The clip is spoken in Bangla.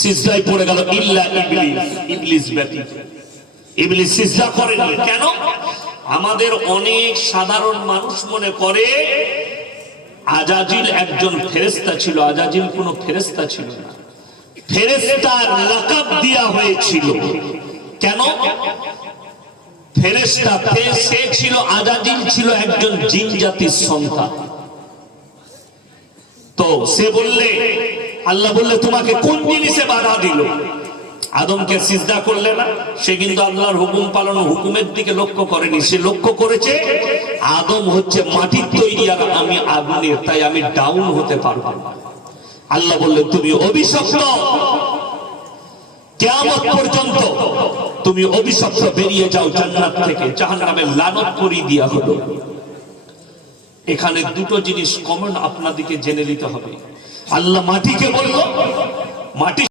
সিজদায় পড়ে গেল ইল্লা ইবলিস, ইবলিস ব্যতীত। ইবলিস সিজদা করেনি কেন? আমাদের অনেক সাধারণ মানুষ মনে করে আজাজিল একজন ফেরেশতা ছিল। আজাজিল কোনো ফেরেশতা ছিল না, ফেরেশতার লাকাব দেয়া হয়েছিল। কেন? ফেরেশতা সে ছিল, আজাজিল ছিল একজন জিন জাতির সন্তান। তো সে বললে, আল্লাহ বললে তোমাকে কোন জিনিসে বাধা দিল? আদমকে সিজদা করলে না। সে কিন্তু আল্লাহর হুকুম পালন, হুকুমের দিকে লক্ষ্য করেনি। সে লক্ষ্য করেছে আদম হচ্ছে মাটির তৈরি আর আমি আগুনের, তাই আমি ডাউন হতে পারবো না। আল্লাহ বললেন তুমি অভিশপ্ত, কিয়ামত পর্যন্ত তুমি অভিশপ্ত, বেরিয়ে যাও জান্নাত থেকে, জাহান্নামের লানত করিয়ে দেয়া হলো। এখানে দুটো জিনিস কমন আপনাদেরকে জেনে নিতে হবে। আল্লাহ মাটিকে বলল, মাটি